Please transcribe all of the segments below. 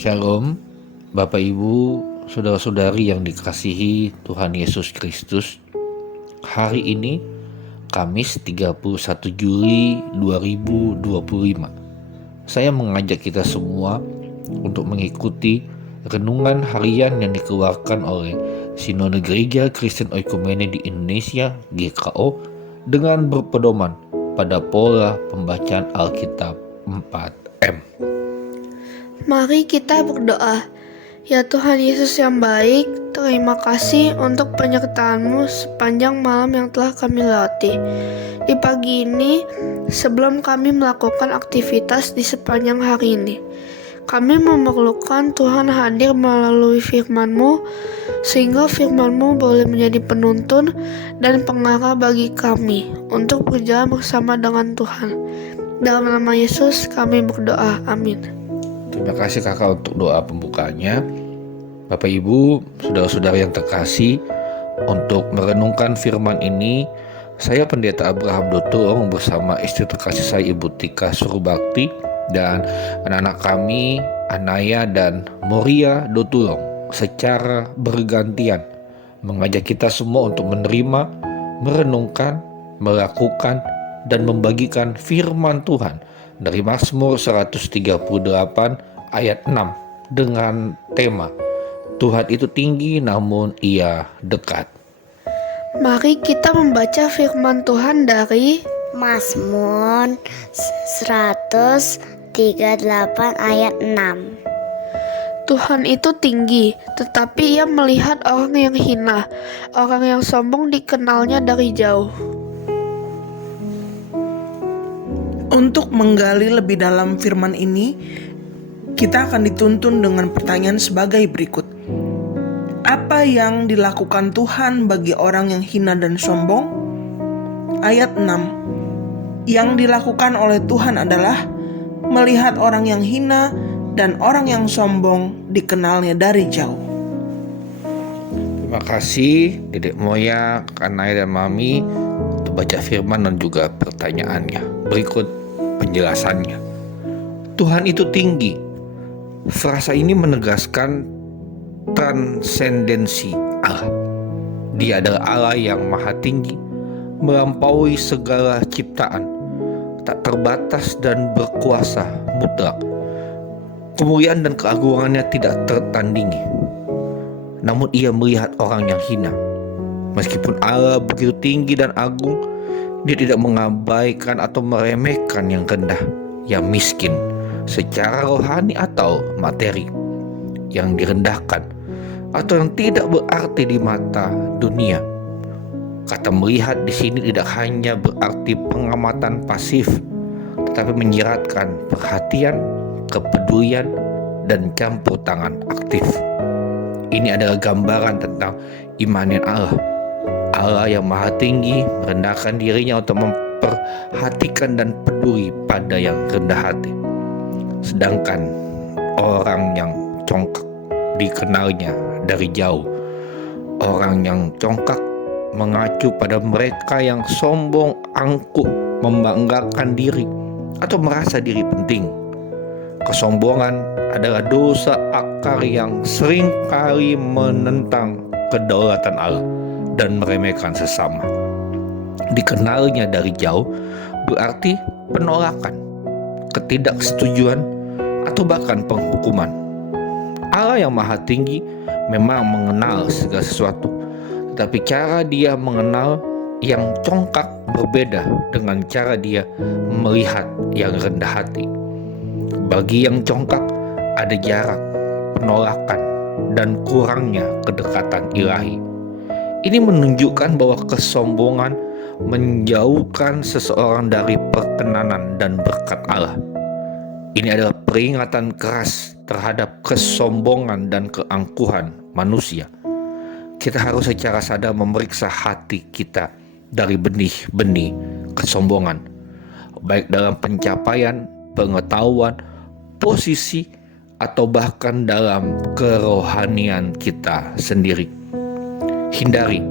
Shalom, Bapak Ibu, Saudara-saudari yang dikasihi Tuhan Yesus Kristus. Hari ini Kamis 31 Juli 2025. Saya mengajak kita semua untuk mengikuti renungan harian yang dikeluarkan oleh Sinode Gereja Kristen Oikumene di Indonesia (GKO) dengan berpedoman pada pola pembacaan Alkitab 4M. Mari kita berdoa. Ya Tuhan Yesus yang baik, terima kasih untuk penyertaan-Mu sepanjang malam yang telah kami lewati. Di pagi ini, sebelum kami melakukan aktivitas di sepanjang hari ini, kami memerlukan Tuhan hadir melalui firman-Mu, sehingga firman-Mu boleh menjadi penuntun dan pengarah bagi kami untuk berjalan bersama dengan Tuhan. Dalam nama Yesus kami berdoa, amin. Terima kasih kakak untuk doa pembukanya. Bapak Ibu, saudara-saudara yang terkasih, untuk merenungkan firman ini, saya Pendeta Abraham Dotulong bersama istri terkasih saya Ibu Tika Surubakti dan anak-anak kami Anaya dan Moria Dotulong secara bergantian mengajak kita semua untuk menerima, merenungkan, melakukan, dan membagikan firman Tuhan dari Mazmur 138 ayat 6 dengan tema Tuhan itu tinggi namun Ia dekat. Mari kita membaca firman Tuhan dari Mazmur 138 ayat 6. Tuhan itu tinggi, tetapi Ia melihat orang yang hina. Orang yang sombong dikenalnya dari jauh. Untuk menggali lebih dalam firman ini, kita akan dituntun dengan pertanyaan sebagai berikut. Apa yang dilakukan Tuhan bagi orang yang hina dan sombong? Ayat 6. Yang dilakukan oleh Tuhan adalah melihat orang yang hina dan orang yang sombong dikenalnya dari jauh. Terima kasih Dedek Moya, Kanai dan Mami untuk baca firman dan juga pertanyaannya. Berikut penjelasannya. Tuhan itu tinggi. Frasa ini menegaskan transendensi Allah. Dia adalah Allah yang maha tinggi, melampaui segala ciptaan, tak terbatas dan berkuasa mutlak. Kemuliaan dan keagungannya tidak tertandingi. Namun Ia melihat orang yang hina. Meskipun Allah begitu tinggi dan agung, Dia tidak mengabaikan atau meremehkan yang rendah, yang miskin secara rohani atau materi, yang direndahkan atau yang tidak berarti di mata dunia. Kata melihat di sini tidak hanya berarti pengamatan pasif, tetapi menyiratkan perhatian, kepedulian, dan campur tangan aktif. Ini adalah gambaran tentang imanen Allah. Allah yang maha tinggi merendahkan dirinya untuk memperhatikan dan peduli pada yang rendah hati. Sedangkan orang yang congkak dikenalnya dari jauh. Orang yang congkak mengacu pada mereka yang sombong, angkuh, membanggakan diri, atau merasa diri penting. Kesombongan adalah dosa akar yang seringkali menentang kedaulatan Allah dan meremehkan sesama. Dikenalnya dari jauh berarti penolakan, ketidaksetujuan, atau bahkan penghukuman. Allah yang maha tinggi memang mengenal segala sesuatu, tetapi cara Dia mengenal yang congkak berbeda dengan cara Dia melihat yang rendah hati. Bagi yang congkak ada jarak, penolakan, dan kurangnya kedekatan ilahi. Ini menunjukkan bahwa kesombongan menjauhkan seseorang dari perkenanan dan berkat Allah. Ini adalah peringatan keras terhadap kesombongan dan keangkuhan manusia. Kita harus secara sadar memeriksa hati kita dari benih-benih kesombongan, baik dalam pencapaian, pengetahuan, posisi, atau bahkan dalam kerohanian kita sendiri. Hindari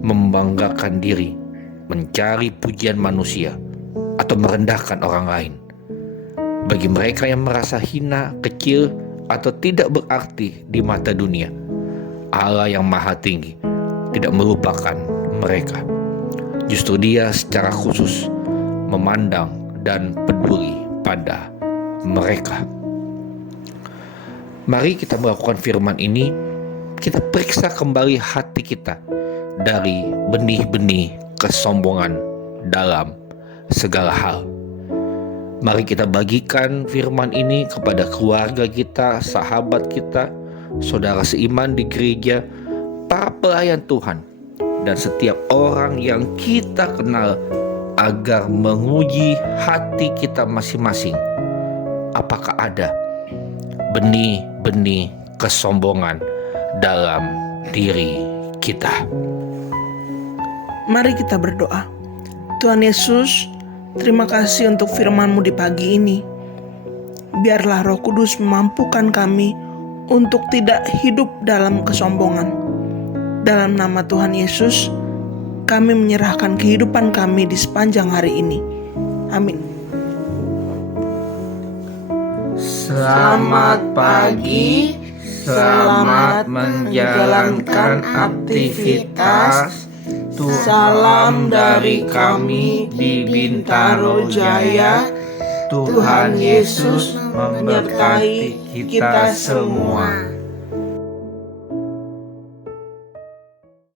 membanggakan diri, mencari pujian manusia, atau merendahkan orang lain. Bagi mereka yang merasa hina, kecil, atau tidak berarti di mata dunia, Allah yang Maha Tinggi tidak melupakan mereka. Justru Dia secara khusus memandang dan peduli pada mereka. Mari kita melakukan firman ini, kita periksa kembali hati kita dari benih-benih kesombongan dalam segala hal. Mari kita bagikan firman ini kepada keluarga kita, sahabat kita, saudara seiman di gereja, para pelayan Tuhan, dan setiap orang yang kita kenal, agar menguji hati kita masing-masing. Apakah ada benih-benih kesombongan dalam diri kita? Mari kita berdoa. Tuhan Yesus, terima kasih untuk firman-Mu di pagi ini. Biarlah Roh Kudus memampukan kami untuk tidak hidup dalam kesombongan. Dalam nama Tuhan Yesus, kami menyerahkan kehidupan kami di sepanjang hari ini. Amin. Selamat pagi, selamat menjalankan aktivitas. Salam dari kami di Bintaro Jaya. Tuhan Yesus memberkati kita semua.